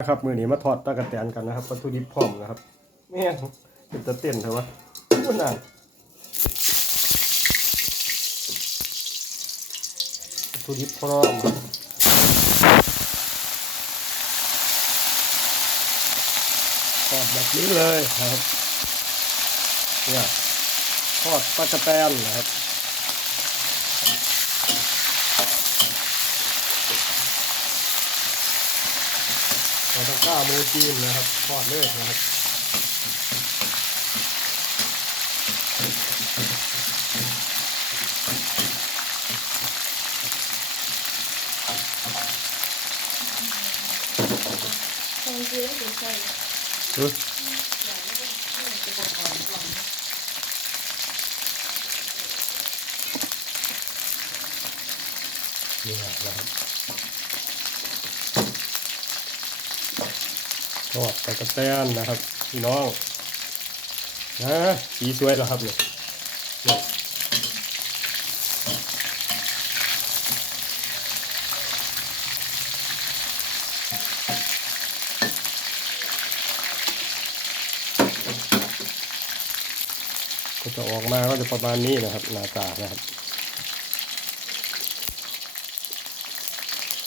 นะครับมือนี้มาทอดตะกะแตนกันนะครับวัตถุดิบพร้อมนะครับแม่งเป็นตะเต้นเถอะวะพูดน่ะวัตถุดิบพร้อมครับทอดแบบนี้เลยนะครับเนี่ยทอดตะกะแตนนะครับ เราต้องกล้าโมจีนนะครับทอดเลยนะครับอืมนี่นะครับ อดตะกระแตนนะครับพี่น้องนะสีสวยแล้วครับเนี่ยก็จะออกมาก็จะประมาณนี้นะครับหน้าตานะครับ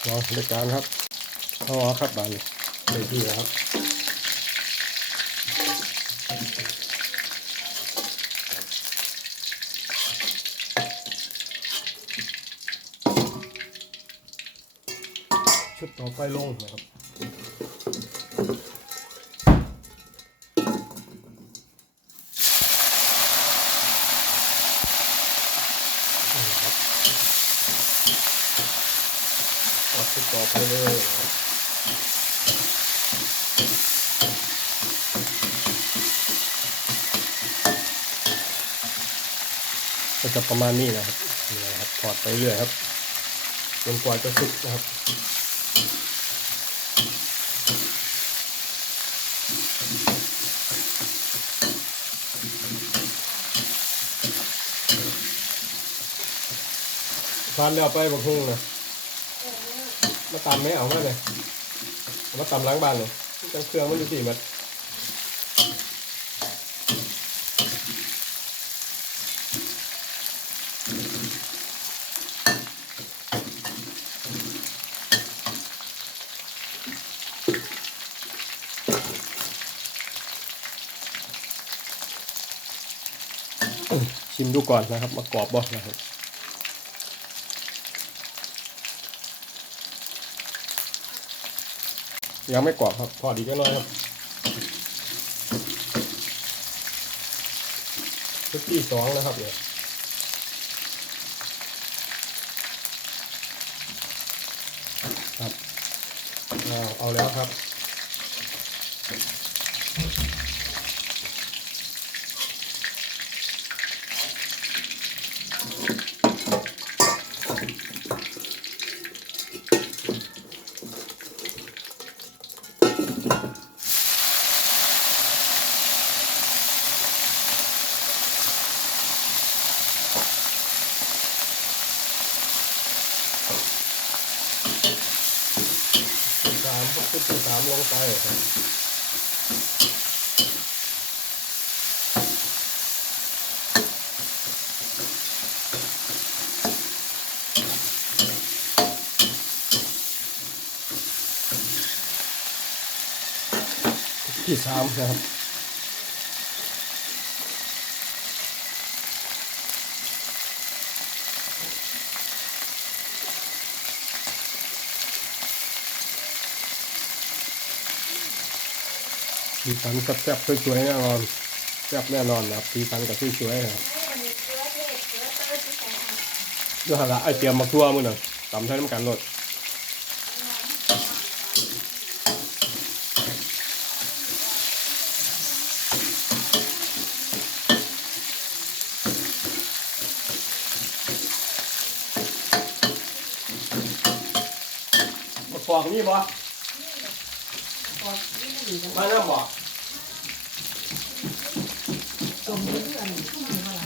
ลองด้วยกันครับเอาออกครับบานเลยที่นะครับ ชุดต่อไปลงนะครับนี่ครับกดชุดต่อไปเลยนะครับก็จะประมาณนี้นะครับนี่นะครับถอดไปเรื่อยครับจนกว่าจะสุกนะครับ ทานแล้วไปบักฮุ่งนะมาตำไหมเอามาเลยมาตำล้างบ้านเลยจังเครื่องมันอยู่สี่มัดชิมดูก่อนนะครับ มากรอบบ่นะครับ ยังไม่กรอบครับพอดีกน้อยครับชุดที่สองนะครับเนี่ยครับเอาเอาแล้วครับ ที่สามลงไปครับชุดที่ สีสันแซ่บๆสวยๆแน่นอนแซ่บแน่นอนนะครับสีสันกับสวยๆนะครับดี๋ยหละไอเตรียมมาทั่วมือหนึ่งตำใช้น้ำกันรดมาฟอกนี่บ่ มาน้ำบ่ตรงนี้อันนี้ที่มีอะไร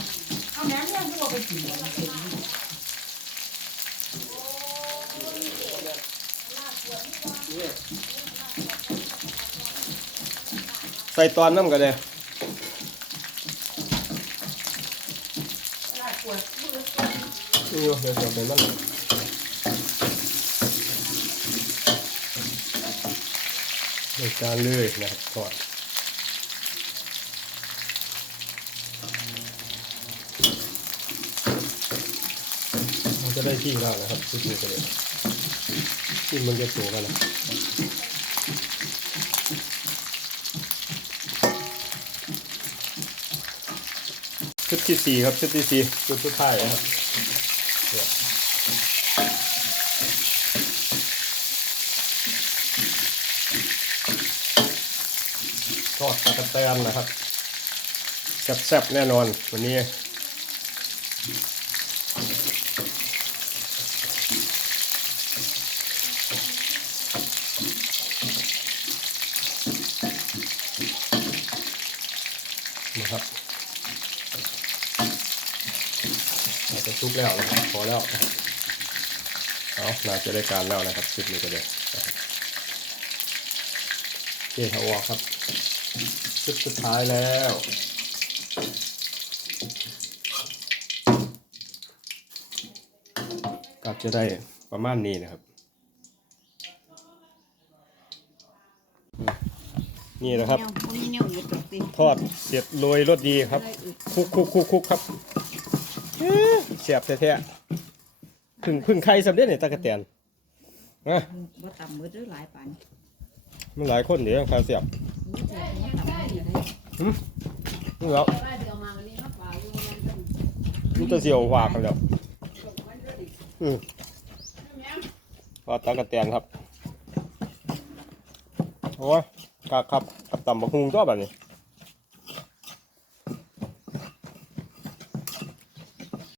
เอาแม่เนี่ยที่เราไปกินมันเป็นอยู่นี่ใส่ตอนน้ำกันเลยปวดมือนี่เดี๋ยวเดี๋ยวเป็นมัน ในการเลยนะครับทอดมันจะได้ที่แล้วนะครับชุดนี้ก็เลยที่มันจะสูงกันนะชุดที่สี่ครับชุดที่สี่ชุดสุดท้ายนะครับเนี่ยท อดตะกะแตนนะครับแซ่บๆแน่นอนวันนี้นะครับเราจะชุบแล้วนะครับพอแล้วเอาน่าจะได้การแล้วนะครับชุดนี้ก็เลยนะครับโอเคเอาออกครับ ชุดสุดท้ายแล้ว ก็จะได้ประมาณนี้นะครับอืมนี่นะครับมีแนวยึดตกติทอดเสร็จโรยรสดีครับ คุกคุกคุกคุกครับเอ๊ะเสียบแท้ๆพึ่งพึ่งใครสำเร็จเนี่ยตะกะแตนนะบ่ต่ำมือด้วยหลายปาน มันหลายคนเดี๋ยวใครเสียบมือจะบ่ต่ำมือได้นี่แล้วมันจะเสียวหวากันแล้วอืมว่าตะกะแตนครับ โอ้ยกากครับกับตำบักฮุงก็แบบนี้